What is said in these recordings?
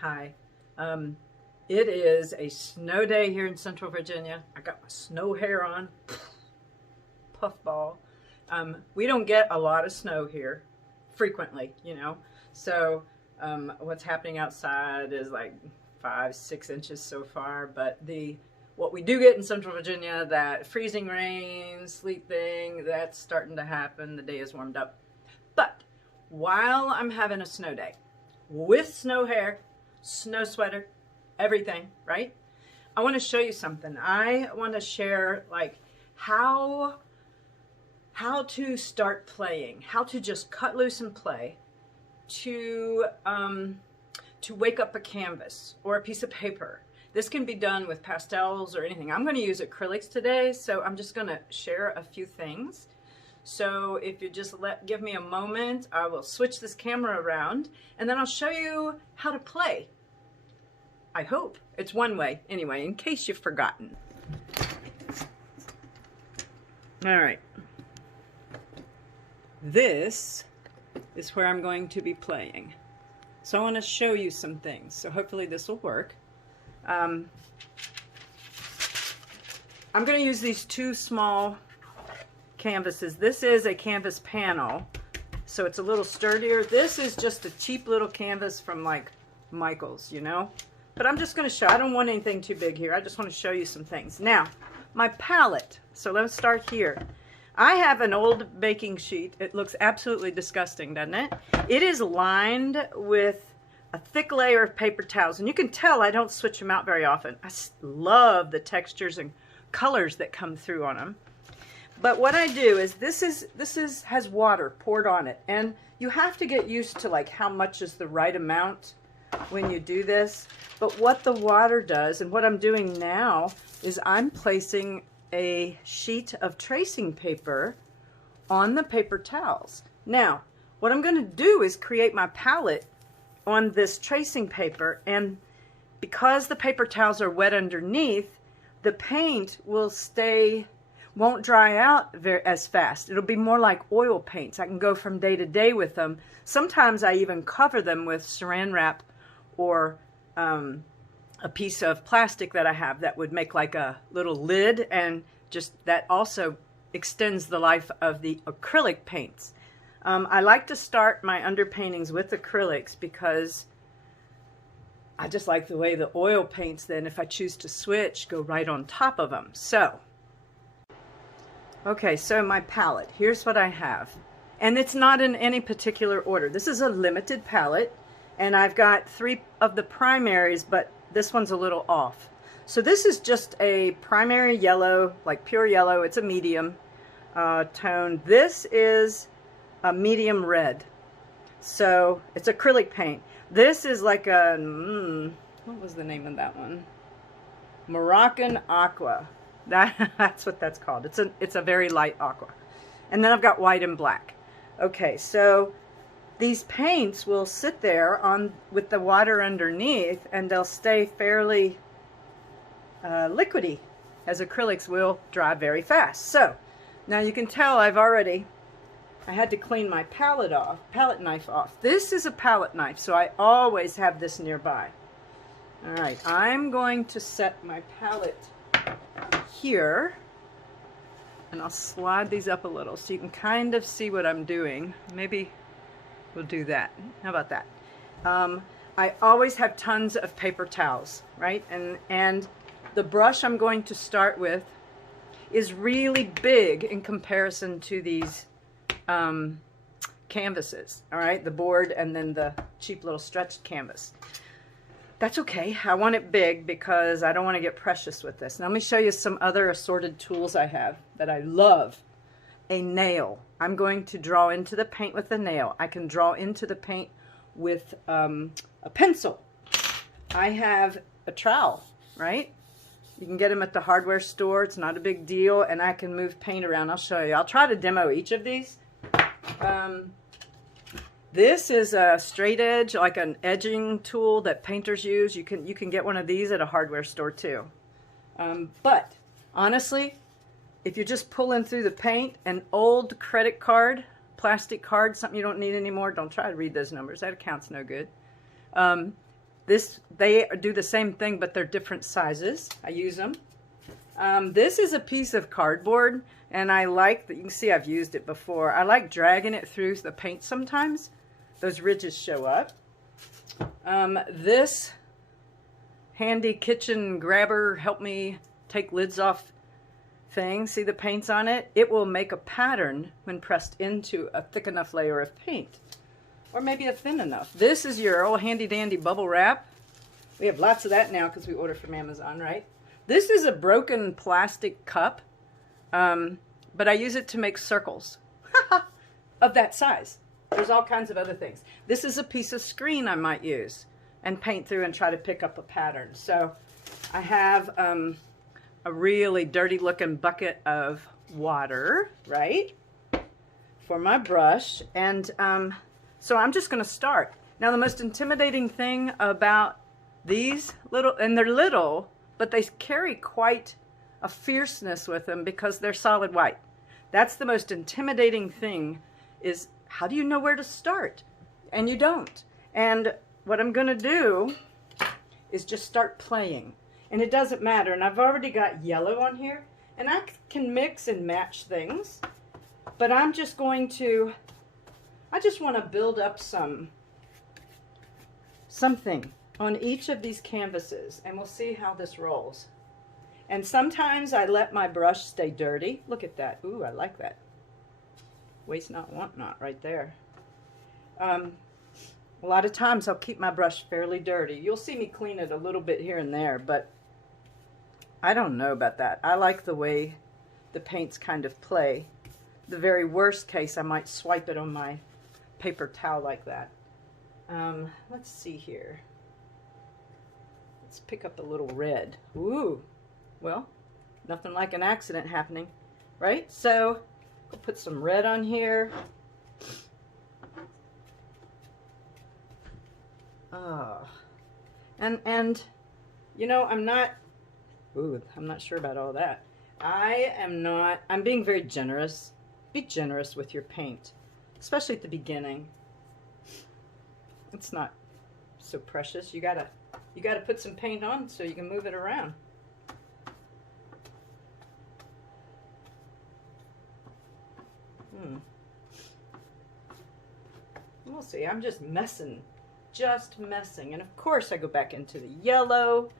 Hi. It is a snow day here in Central Virginia. I got my snow hair on, puffball. We don't get a lot of snow here frequently, So what's happening outside is like 5-6 inches so far. But what we do get in Central Virginia, that freezing rain, sleet thing, that's starting to happen. The day is warmed up. But while I'm having a snow day with snow hair, snow sweater, everything, right? I want to show you something. I want to share like how to start playing, how to just cut loose and play to wake up a canvas or a piece of paper. This can be done with pastels or anything. I'm going to use acrylics today, so I'm just going to share a few things. So if you just give me a moment, I will switch this camera around and then I'll show you how to play. I hope. It's one way, anyway, in case you've forgotten. All right. This is where I'm going to be playing. So I want to show you some things. So hopefully this will work. I'm going to use these two small canvases. This is a canvas panel, so it's a little sturdier. This is just a cheap little canvas from like Michael's, But I'm just going to show. I don't want anything too big here. I just want to show you some things. Now, my palette. So let's start here. I have an old baking sheet. It looks absolutely disgusting, doesn't it? It is lined with a thick layer of paper towels, and you can tell I don't switch them out very often. I love the textures and colors that come through on them. But what I do is this has water poured on it, and you have to get used to like how much is the right amount when you do this. But what the water does, and what I'm doing now, is I'm placing a sheet of tracing paper on the paper towels. Now, what I'm going to do is create my palette on this tracing paper, and because the paper towels are wet underneath, the paint won't dry out as fast. It'll be more like oil paints. I can go from day to day with them. Sometimes I even cover them with saran wrap or a piece of plastic that I have that would make like a little lid, and just that also extends the life of the acrylic paints. I like to start my underpaintings with acrylics because I just like the way the oil paints then, if I choose to switch, go right on top of them. So, okay, so my palette, here's what I have. And it's not in any particular order. This is a limited palette, and I've got 3 of the primaries, but this one's a little off. So this is just a primary yellow, like pure yellow. It's a medium tone. This is a medium red. So it's acrylic paint. This is like a, what was the name of that one? Moroccan aqua. That's what that's called. It's a very light aqua. And then I've got white and black. Okay, so these paints will sit there with the water underneath, and they'll stay fairly liquidy, as acrylics will dry very fast. So now you can tell I had to clean my palette knife off. This is a palette knife, so I always have this nearby. All right, I'm going to set my palette here, and I'll slide these up a little so you can kind of see what I'm doing. Maybe we'll do that. How about that? I always have tons of paper towels, right? And the brush I'm going to start with is really big in comparison to these canvases, all right? The board and then the cheap little stretched canvas. That's okay. I want it big because I don't want to get precious with this. Now let me show you some other assorted tools I have that I love. A nail. I'm going to draw into the paint with a nail. I can draw into the paint with a pencil. I have a trowel, right? You can get them at the hardware store. It's not a big deal, and I can move paint around. I'll show you. I'll try to demo each of these. This is a straight edge, like an edging tool that painters use. You can get one of these at a hardware store too. But honestly, if you're just pulling through the paint, an old credit card, plastic card, something you don't need anymore, don't try to read those numbers. That account's no good. They do the same thing, but they're different sizes. I use them. This is a piece of cardboard, and I like that. You can see I've used it before. I like dragging it through the paint sometimes. Those ridges show up. This handy kitchen grabber, help me take lids off thing. See the paints on it? It will make a pattern when pressed into a thick enough layer of paint. Or maybe a thin enough. This is your old handy dandy bubble wrap. We have lots of that now because we order from Amazon, right? This is a broken plastic cup, but I use it to make circles of that size. There's all kinds of other things. This is a piece of screen I might use and paint through and try to pick up a pattern. So I have a really dirty looking bucket of water, right, for my brush. And so I'm just going to start. Now, the most intimidating thing about these little, and they're little, but they carry quite a fierceness with them because they're solid white. That's the most intimidating thing, is how do you know where to start? And you don't. And what I'm going to do is just start playing. And it doesn't matter. And I've already got yellow on here. And I can mix and match things. But I'm just going to, I just want to build up something on each of these canvases. And we'll see how this rolls. And sometimes I let my brush stay dirty. Look at that. Ooh, I like that. Waste not, want not right there. A lot of times I'll keep my brush fairly dirty. You'll see me clean it a little bit here and there, but I don't know about that. I like the way the paints kind of play. The very worst case, I might swipe it on my paper towel like that. Let's see here. Let's pick up a little red. Ooh, well, nothing like an accident happening, right? So I'll put some red on here. And you know, I'm not sure about all that. I'm being very generous. Be generous with your paint, especially at the beginning. It's not so precious. You gotta put some paint on so you can move it around. We'll see. I'm just messing. And of course I go back into the yellow,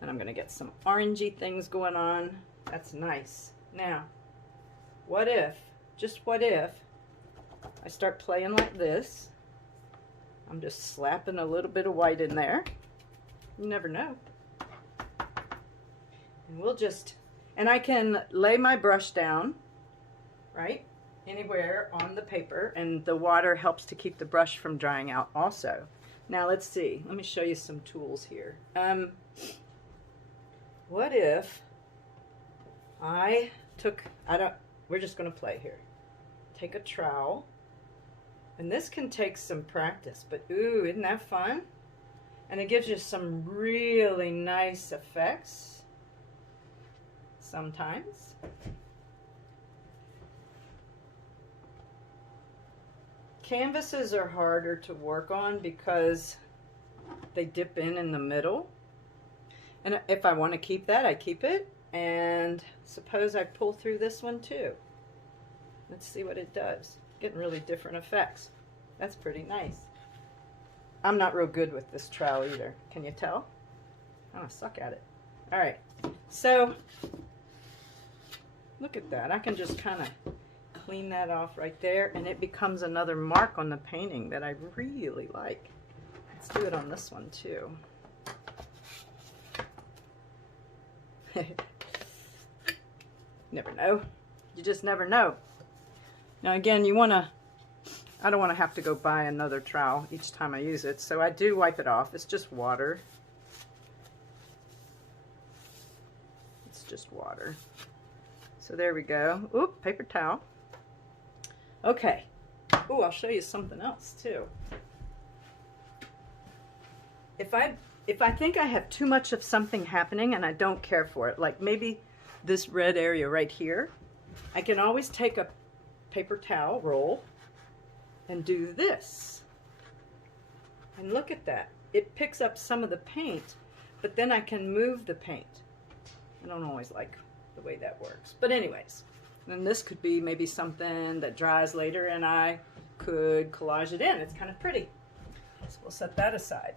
and I'm gonna get some orangey things going on. That's nice. Now, what if, just what if, I start playing like this? I'm just slapping a little bit of white in there. You never know. And I can lay my brush down, right, anywhere on the paper, and the water helps to keep the brush from drying out also. Now let's see. Let me show you some tools here. What if I took, we're just going to play here. Take a trowel. And this can take some practice, but ooh, isn't that fun? And it gives you some really nice effects sometimes. Canvases are harder to work on because they dip in the middle. And if I want to keep that, I keep it. And suppose I pull through this one too. Let's see what it does. Getting really different effects. That's pretty nice. I'm not real good with this trowel either. Can you tell? I suck at it. All right. So look at that. I can just kind of clean that off right there, and it becomes another mark on the painting that I really like. Let's do it on this one too. Never know. You just never know. Now again, I don't want to have to go buy another trowel each time I use it, so I do wipe it off. It's just water. It's just water. So there we go. Oop, paper towel. Okay. Ooh, I'll show you something else too. If I think I have too much of something happening and I don't care for it, like maybe this red area right here, I can always take a paper towel roll and do this. And look at that. it picks up some of the paint, but then I can move the paint. I don't always like the way that works. But anyways, then this could be maybe something that dries later and I could collage it in. It's kind of pretty. So we'll set that aside.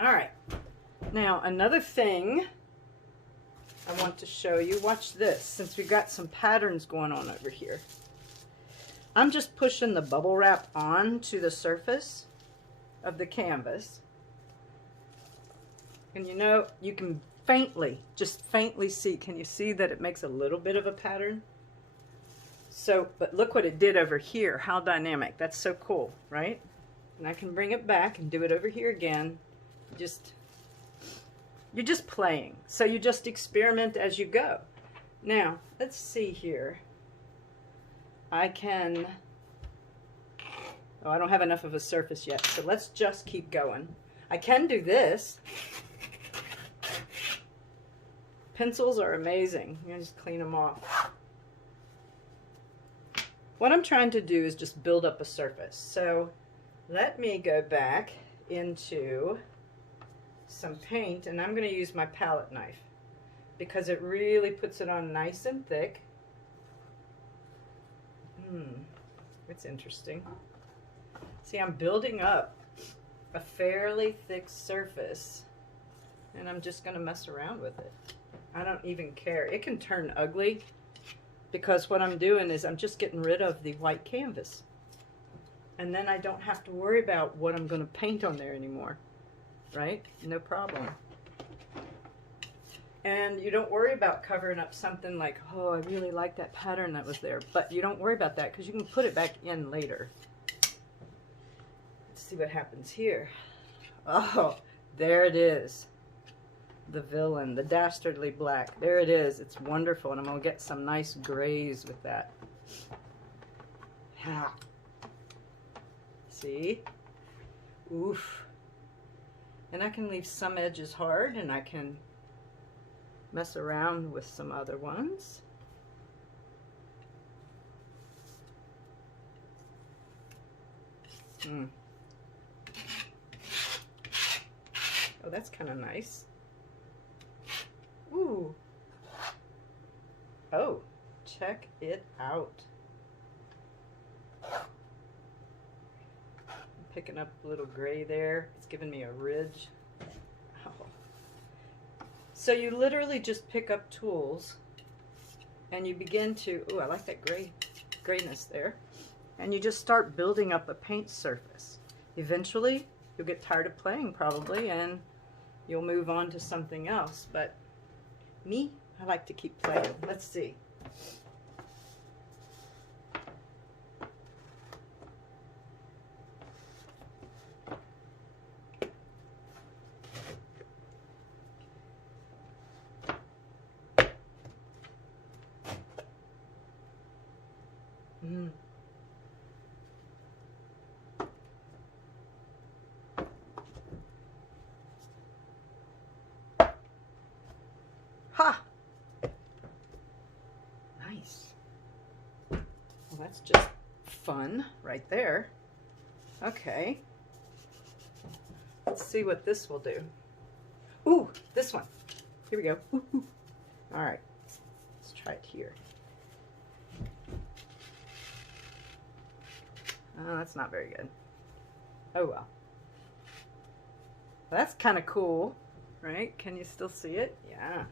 All right. Now, another thing I want to show you, watch this, since we've got some patterns going on over here. I'm just pushing the bubble wrap onto the surface of the canvas. And you know, you can just faintly see, can you see that it makes a little bit of a pattern? So, but look what it did over here, how dynamic. That's so cool, right? And I can bring it back and do it over here again. You're just playing. So you just experiment as you go. Now, let's see here. I can, oh, I don't have enough of a surface yet, so let's just keep going. I can do this. Pencils are amazing. You just clean them off. What I'm trying to do is just build up a surface. So let me go back into some paint, and I'm going to use my palette knife because it really puts it on nice and thick. It's interesting. See, I'm building up a fairly thick surface, and I'm just going to mess around with it. I don't even care. It can turn ugly because what I'm doing is I'm just getting rid of the white canvas. And then I don't have to worry about what I'm going to paint on there anymore. Right? No problem. And you don't worry about covering up something like, oh, I really like that pattern that was there. But you don't worry about that because you can put it back in later. Let's see what happens here. Oh, there it is. The villain, the dastardly black. There it is. It's wonderful. And I'm going to get some nice grays with that. Ha. See? Oof. And I can leave some edges hard, and I can mess around with some other ones. Oh, that's kind of nice. Ooh. Oh, check it out. I'm picking up a little gray there. It's giving me a ridge. Oh. So you literally just pick up tools and you begin to, ooh, I like that grayness there. And you just start building up a paint surface. Eventually, you'll get tired of playing probably, and you'll move on to something else. But me, I like to keep playing. Let's see. Ha! Nice. Well, that's just fun right there. Okay. Let's see what this will do. Ooh, this one. Here we go. Ooh. All right. Let's try it here. Oh, that's not very good. Oh, well. That's kind of cool, right? Can you still see it? Yeah.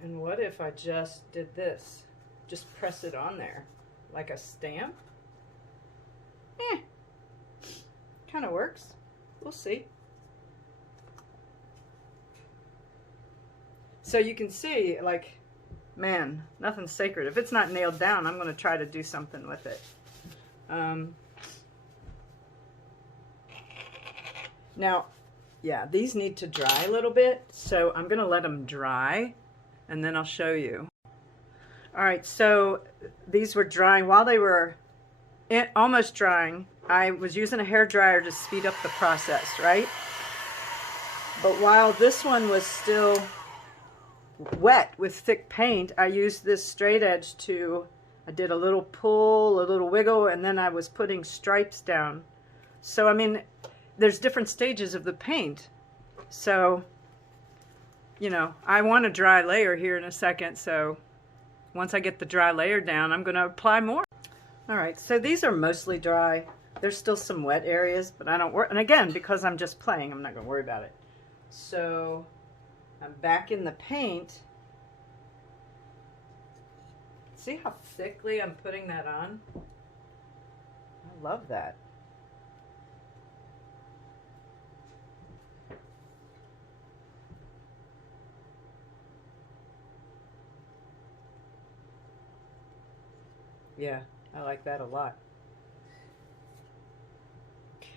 And what if I just did this? Just press it on there like a stamp? Kind of works. We'll see. So you can see, like, man, nothing's sacred. If it's not nailed down, I'm going to try to do something with it. Now, yeah, these need to dry a little bit, so I'm going to let them dry, and then I'll show you. All right, so these were drying. While they were almost drying, I was using a hair dryer to speed up the process, right? But while this one was still wet with thick paint, I used this straight edge I did a little pull, a little wiggle, and then I was putting stripes down. So, I mean, there's different stages of the paint. So, you know, I want a dry layer here in a second. So once I get the dry layer down, I'm going to apply more. All right, so these are mostly dry. There's still some wet areas, but I don't worry. And again, because I'm just playing, I'm not going to worry about it. So I'm back in the paint. See how thickly I'm putting that on? I love that. Yeah, I like that a lot. Okay.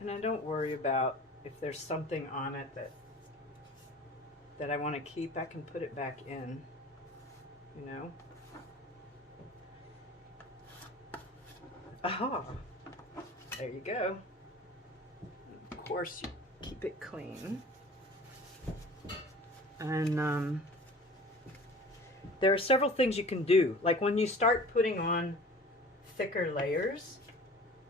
And I don't worry about if there's something on it that I want to keep. I can put it back in, you know. Aha, there you go. Of course, you keep it clean. And there are several things you can do. Like when you start putting on thicker layers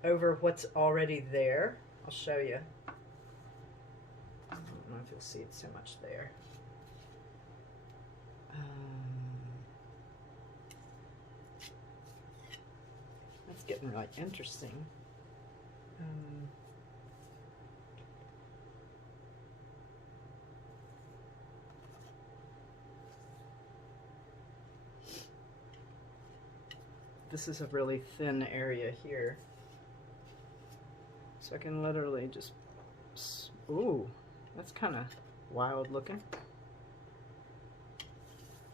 over what's already there, I'll show you. I don't know if you'll see it so much there. That's getting really interesting. This is a really thin area here. So I can literally just, ooh, that's kind of wild looking.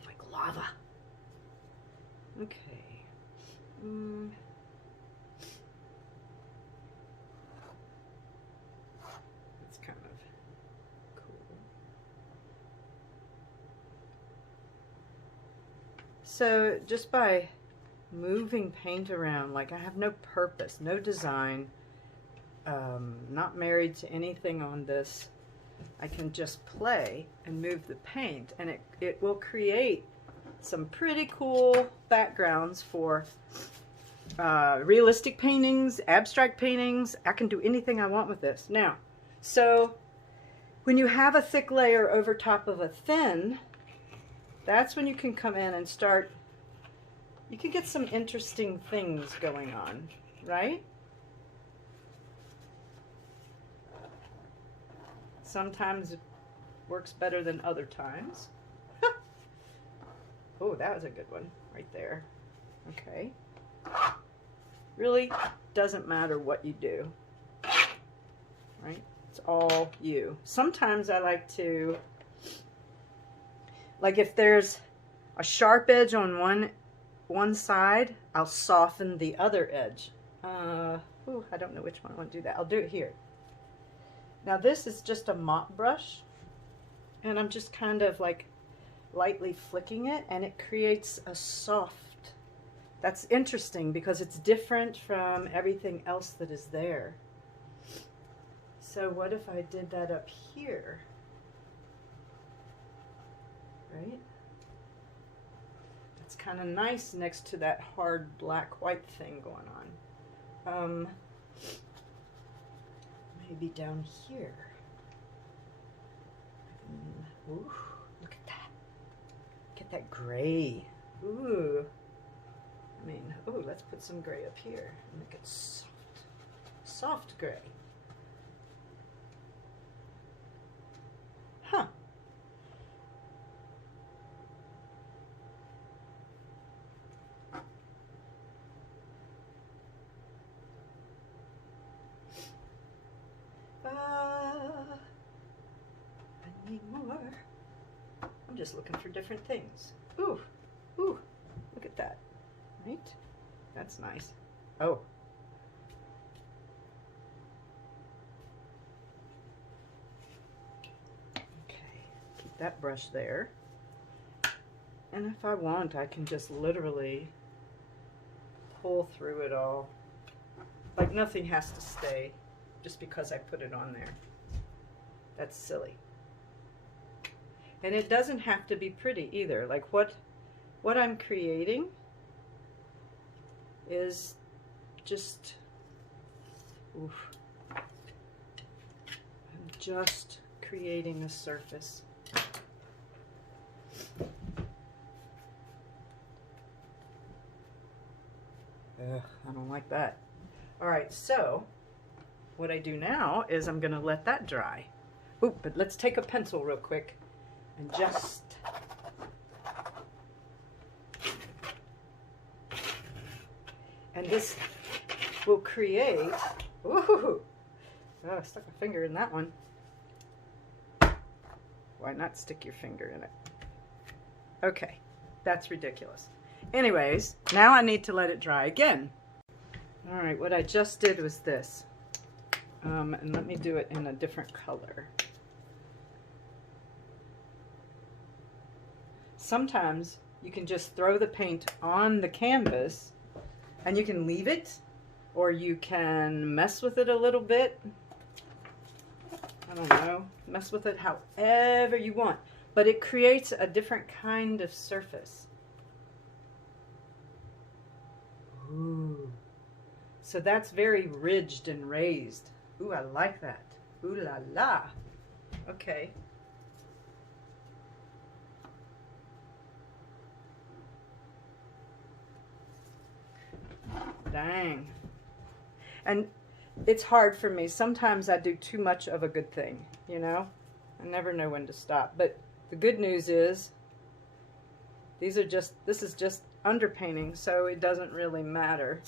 Like lava. Okay. That's kind of cool. So just by moving paint around, like I have no purpose, no design, not married to anything on this. I can just play and move the paint, and it will create some pretty cool backgrounds for realistic paintings, abstract paintings. I can do anything I want with this. Now, so when you have a thick layer over top of a thin, that's when you can come in and start, you can get some interesting things going on, right? Sometimes it works better than other times. Oh, that was a good one right there. Okay. Really doesn't matter what you do, right? It's all you. Sometimes I like to, like if there's a sharp edge on one side, I'll soften the other edge. Ooh, I don't know which one I want to do that. I'll do it here. Now this is just a mop brush, and I'm just kind of like lightly flicking it, and it creates a soft. That's interesting because it's different from everything else that is there. So what if I did that up here? Right? That's kind of nice next to that hard black-white thing going on. Maybe down here. Ooh, look at that. Get that gray. Ooh. I mean, ooh, let's put some gray up here. Make it soft. Soft gray. Huh. I need more. I'm just looking for different things. Ooh, ooh, look at that. Right? That's nice. Oh. Okay, keep that brush there. And if I want, I can just literally pull through it all. Like nothing has to stay just because I put it on there. That's silly. And it doesn't have to be pretty either. Like what I'm creating is just, oof. I'm just creating a surface. Ugh, I don't like that. All right, so what I do now is I'm gonna let that dry. Ooh, but let's take a pencil real quick and just and this will create, ooh, oh, I stuck a finger in that one. Why not stick your finger in it? Okay, that's ridiculous. Anyways, now I need to let it dry again. All right, what I just did was this. And let me do it in a different color. Sometimes you can just throw the paint on the canvas and you can leave it, or you can mess with it a little bit. I don't know, mess with it however you want, but it creates a different kind of surface. Ooh. So that's very ridged and raised. Ooh, I like that. Ooh la la. Okay. Dang. And it's hard for me. Sometimes I do too much of a good thing, you know? I never know when to stop. But the good news is this is just underpainting, so it doesn't really matter.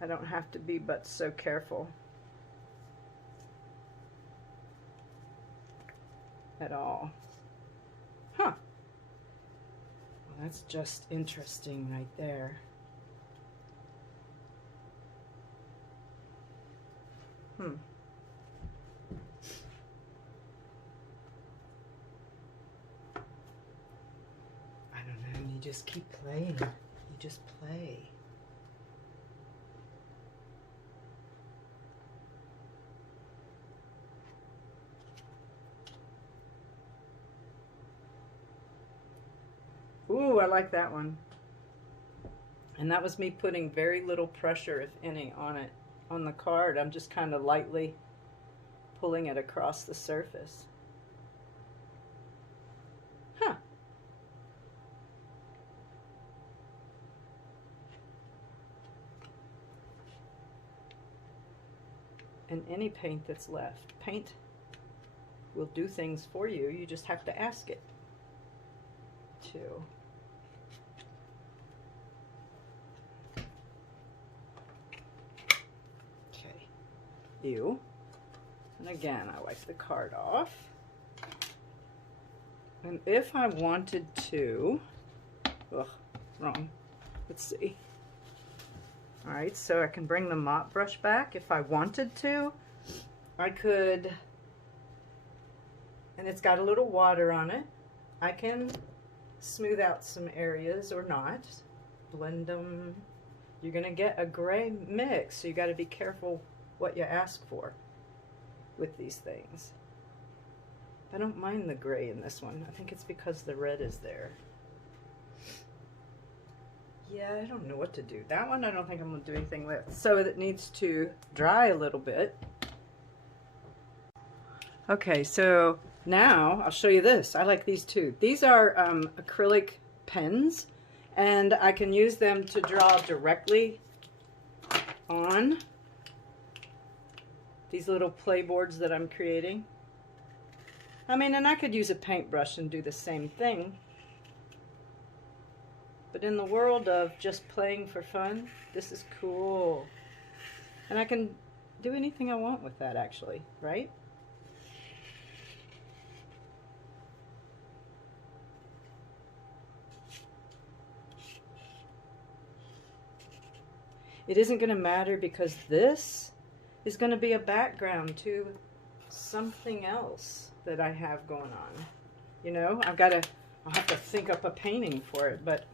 I don't have to be but so careful at all. Huh. Well, that's just interesting right there. I don't know, and you just keep playing. You just play. Ooh, I like that one. And that was me putting very little pressure, if any, on it. On the card, I'm just kind of lightly pulling it across the surface. Huh. And any paint that's left, paint will do things for you. You just have to ask it to. You. And again, I wipe the card off. And if I wanted to, ugh, wrong. Let's see. All right, so I can bring the mop brush back. If I wanted to, I could, and it's got a little water on it. I can smooth out some areas or not. Blend them. You're gonna get a gray mix, so you gotta be careful what you ask for with these things. I don't mind the gray in this one. I think it's because the red is there. Yeah, I don't know what to do. That one I don't think I'm going to do anything with. So it needs to dry a little bit. Okay, so now I'll show you this. I like these too. These are acrylic pens, and I can use them to draw directly on these little play boards that I'm creating. I mean, and I could use a paintbrush and do the same thing. But in the world of just playing for fun, this is cool. And I can do anything I want with that, actually, right? It isn't going to matter because this is going to be a background to something else that I have going on. You know, I'll have to think up a painting for it, but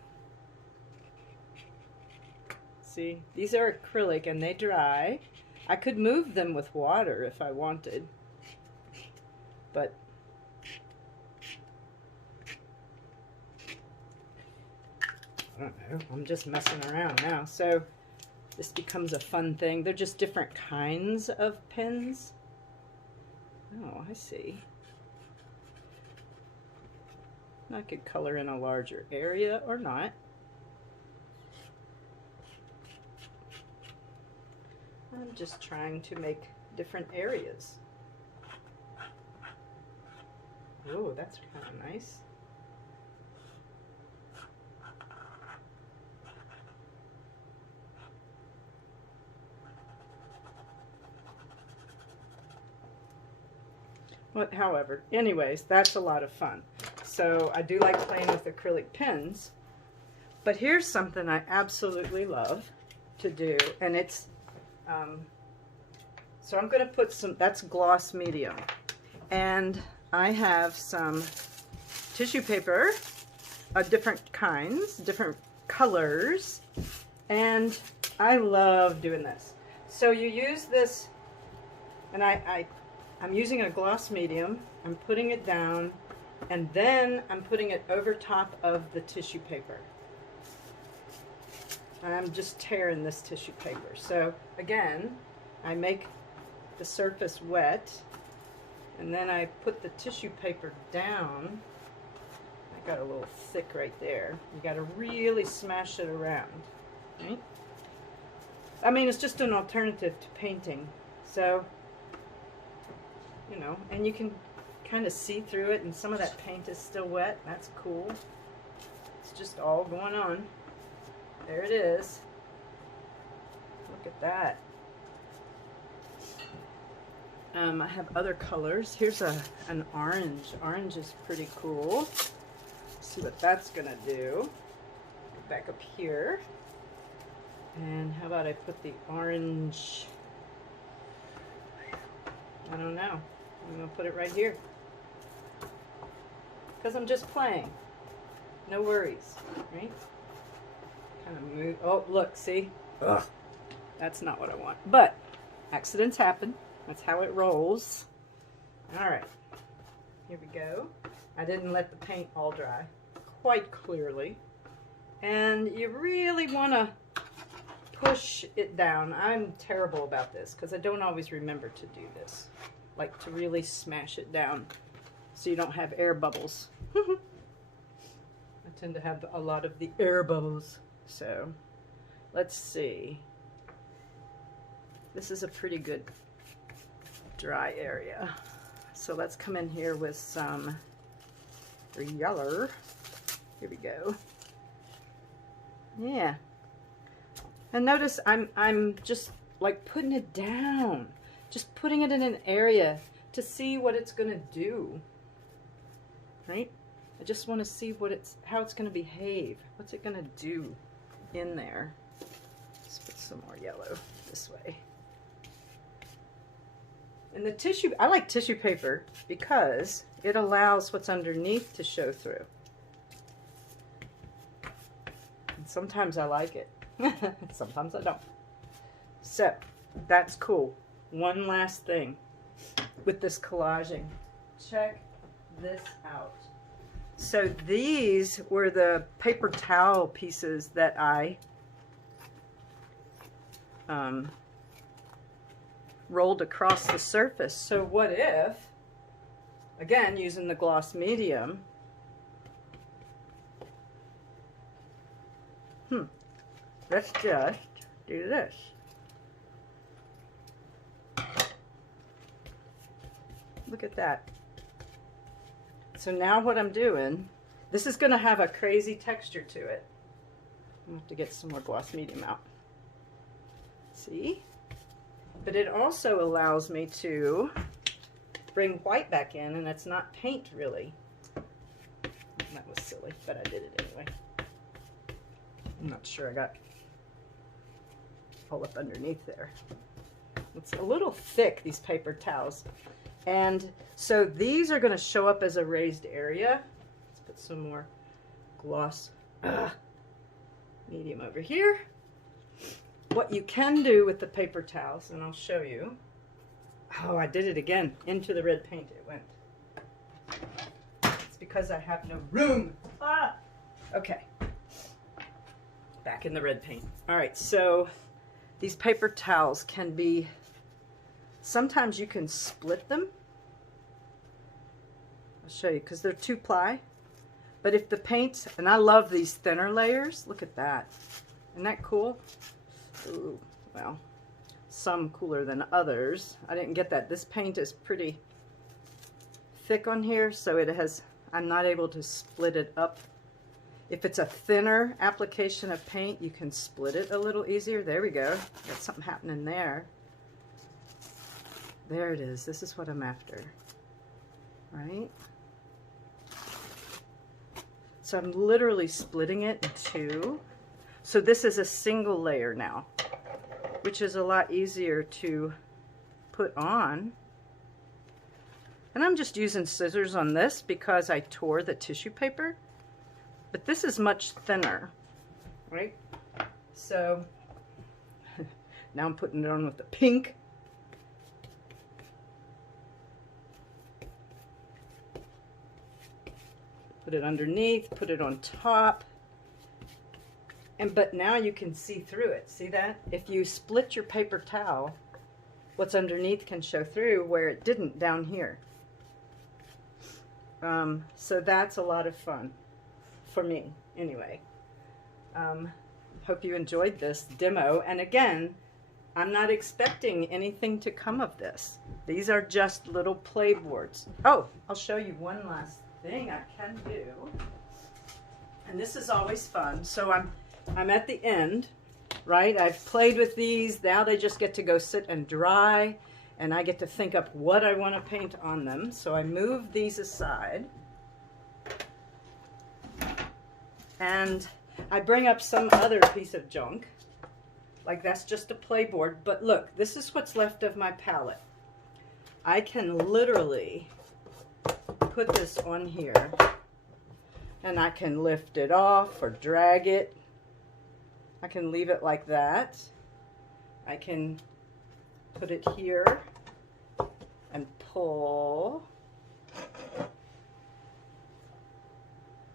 see, these are acrylic and they dry. I could move them with water if I wanted, but don't know. I'm just messing around now. So this becomes a fun thing. They're just different kinds of pens. Oh, I see. I could color in a larger area or not. I'm just trying to make different areas. Oh, that's kind of nice. But however, anyways, that's a lot of fun. So I do like playing with acrylic pens. But here's something I absolutely love to do, and it's so I'm going to put some, that's gloss medium, and I have some tissue paper of different kinds, different colors, and I love doing this. So you use this, and I'm using a gloss medium, I'm putting it down, and then I'm putting it over top of the tissue paper. I'm just tearing this tissue paper. So again, I make the surface wet, and then I put the tissue paper down. I got a little thick right there. You got to really smash it around, right? I mean, it's just an alternative to painting. So, you know, and you can kind of see through it, and some of that paint is still wet. That's cool. It's just all going on. There it is. Look at that. I have other colors. Here's an orange. Orange is pretty cool. Let's see what that's gonna do. Go back up here. And how about I put the orange? I don't know. I'm gonna put it right here. Because I'm just playing. No worries, right? Kind of move. Oh, look, see? Ugh. That's not what I want. But accidents happen. That's how it rolls. All right. Here we go. I didn't let the paint all dry quite clearly. And you really want to push it down. I'm terrible about this because I don't always remember to do this. Like to really smash it down so you don't have air bubbles. I tend to have a lot of the air bubbles. So let's see. This is a pretty good dry area. So let's come in here with some yellow. Here we go. Yeah. And notice I'm just like putting it down. Just putting it in an area to see what it's gonna do. Right? I just want to see how it's gonna behave. What's it gonna do in there? Let's put some more yellow this way. And the tissue, I like tissue paper because it allows what's underneath to show through. And sometimes I like it. Sometimes I don't. So, that's cool. One last thing with this collaging. Check this out. So these were the paper towel pieces that I rolled across the surface. So what if, again, using the gloss medium, let's just do this. Look at that. So now what I'm doing, this is going to have a crazy texture to it. I'm going to have to get some more gloss medium out. See? But it also allows me to bring white back in, and it's not paint really. That was silly, but I did it anyway. I'm not sure I got all up underneath there. It's a little thick, these paper towels. And so these are going to show up as a raised area. Let's put some more gloss medium over here. What you can do with the paper towels, and I'll show you. Oh, I did it again. Into the red paint it went. It's because I have no room. Ah! Okay. back in the red paint. All right, so these paper towels can be, sometimes you can split them. I'll show you, because they're 2-ply. But if the paint, and I love these thinner layers, look at that. Isn't that cool? Ooh, well, some cooler than others. I didn't get that. This paint is pretty thick on here, so it has, I'm not able to split it up. If it's a thinner application of paint, you can split it a little easier. There we go. Got something happening there. There it is. This is what I'm after. Right? So I'm literally splitting it in two. So this is a single layer now, which is a lot easier to put on. And I'm just using scissors on this because I tore the tissue paper. But this is much thinner, right? So now I'm putting it on with the pink. Put it underneath, put it on top. But now you can see through it. See that? If you split your paper towel, what's underneath can show through where it didn't down here. So that's a lot of fun. For me, anyway. Hope you enjoyed this demo. And again, I'm not expecting anything to come of this. These are just little play boards. Oh, I'll show you one last thing I can do. And this is always fun. So I'm at the end, right? I've played with these. Now they just get to go sit and dry. And I get to think up what I want to paint on them. So I move these aside. And I bring up some other piece of junk, like that's just a playboard, but look, this is what's left of my palette. I can literally put this on here, and I can lift it off or drag it. I can leave it like that. I can put it here and pull.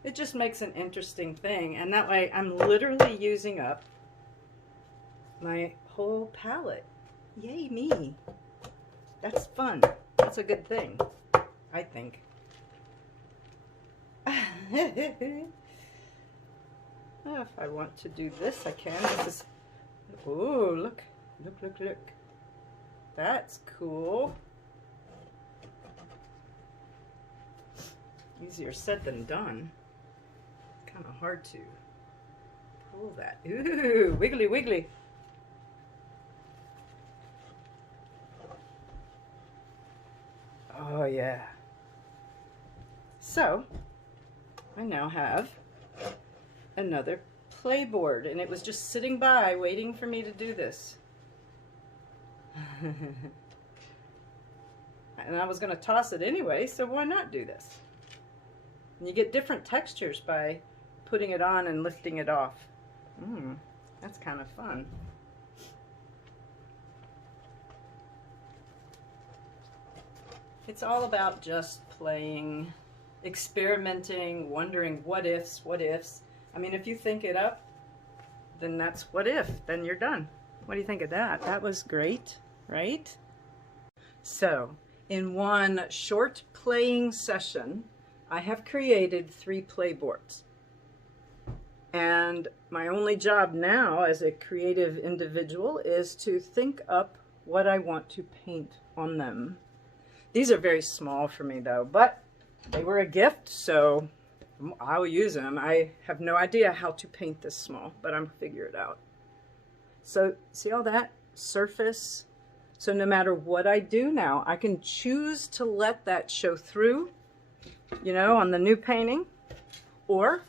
It just makes an interesting thing, and that way I'm literally using up my whole palette. Yay me. That's fun. That's a good thing, I think. If I want to do this, I can. This is, oh, look. Look, look, look. That's cool. Easier said than done. Kind of hard to pull that. Ooh, wiggly, wiggly. Oh, yeah. So, I now have another playboard, and it was just sitting by waiting for me to do this. And I was going to toss it anyway, so why not do this? And you get different textures by putting it on and lifting it off. That's kind of fun. It's all about just playing, experimenting, wondering what ifs, what ifs. I mean, if you think it up, then that's what if, then you're done. What do you think of that? That was great, right? So, in one short playing session, I have created 3 playboards. And my only job now as a creative individual is to think up what I want to paint on them. These are very small for me though, but they were a gift, so I'll use them. I have no idea how to paint this small, but I'm gonna figure it out. So see all that surface? So no matter what I do now, I can choose to let that show through, you know, on the new painting, or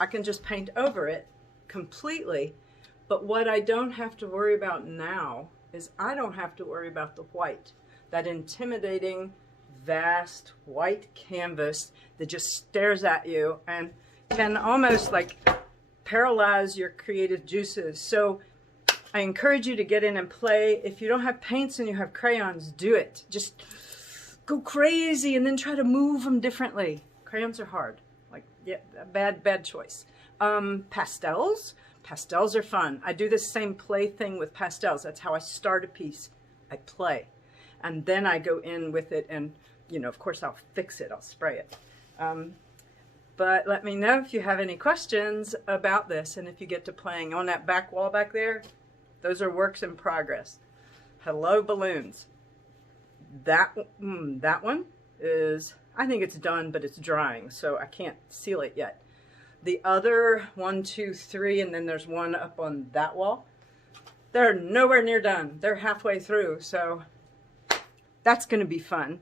I can just paint over it completely. But what I don't have to worry about now is I don't have to worry about the white, that intimidating, vast white canvas that just stares at you and can almost like paralyze your creative juices. So I encourage you to get in and play. If you don't have paints and you have crayons, do it. Just go crazy and then try to move them differently. Crayons are hard. Like, yeah, bad choice. Pastels, Pastels are fun. I do this same play thing with pastels. That's how I start a piece. I play. And then I go in with it and, you know, of course I'll fix it. I'll spray it. But let me know if you have any questions about this and if you get to playing. On that back wall back there, those are works in progress. Hello, balloons. That one is, I think it's done, but it's drying, so I can't seal it yet. The other 1, 2, 3, and then there's one up on that wall. They're nowhere near done. They're halfway through, so that's going to be fun.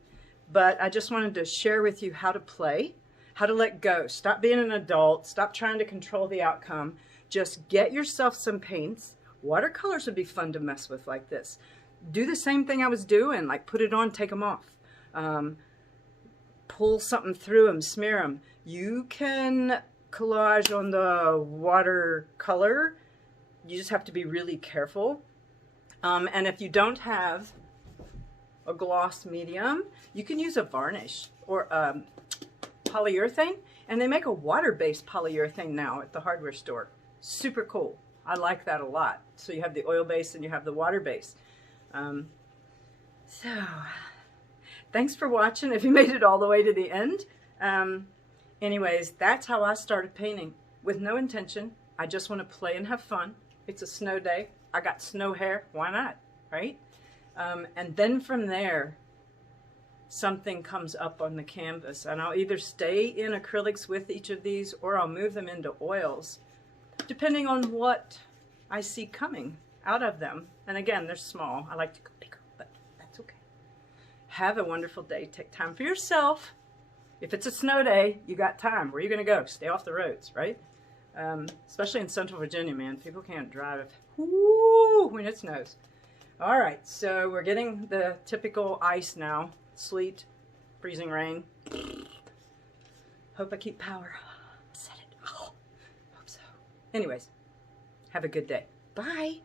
But I just wanted to share with you how to play, how to let go. Stop being an adult. Stop trying to control the outcome. Just get yourself some paints. Watercolors would be fun to mess with like this. Do the same thing I was doing, like put it on, take them off. Pull something through them, smear them. You can collage on the watercolor. You just have to be really careful. And if you don't have a gloss medium, you can use a varnish or polyurethane, and they make a water-based polyurethane now at the hardware store. Super cool. I like that a lot. So you have the oil base and you have the water base. So thanks for watching if you made it all the way to the end. Anyways, that's how I started painting, with no intention. I just want to play and have fun. It's a snow day. I got snow hair. Why not? Right? And then from there, something comes up on the canvas, and I'll either stay in acrylics with each of these or I'll move them into oils, depending on what I see coming out of them. And again, they're small. I like to go bigger, but that's okay. Have a wonderful day. Take time for yourself. If it's a snow day, you got time. Where are you going to go? Stay off the roads, right? Especially in Central Virginia, man. People can't drive when it snows. All right, so we're getting the typical ice now. Sleet, freezing rain. Hope I keep power. Said it. Oh, hope so. Anyways, have a good day. Bye.